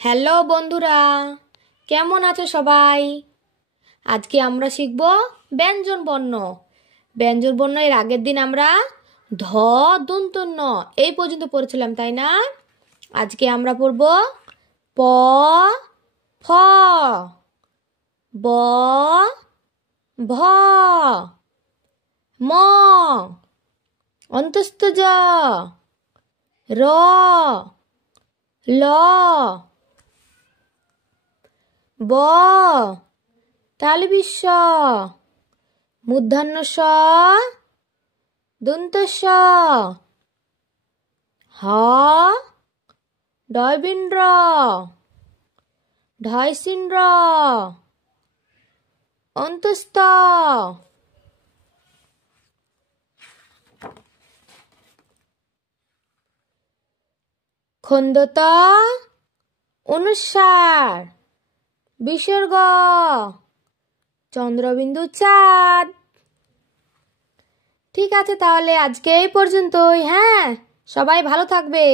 Hello বন্ধুরা, কেমন আছে সবাই? আজকে আমরা শিখব ব্যঞ্জন বর্ণ। ব্যঞ্জন বর্ণ এর আগের দিন আমরা ধ দন্ত ন এই পর্যন্ত পড়েছিলাম, তাই না? আজকে আমরা পড়ব প ফ, ব ভ, ম অন্তস্থ জ, র ল, ব তালবিস্ব, মূর্ধন্য স, দন্ত স, হ ডয়বিন্দ্র, ঢয়সিন্দ্র, অন্তস্থ, খন্দত অনুসার, বিসর্গ চন্দ্রবিন্দু চাঁদ। ঠিক আছে, তাহলে আজকে এই পর্যন্তই। হ্যাঁ, সবাই ভালো থাকবে।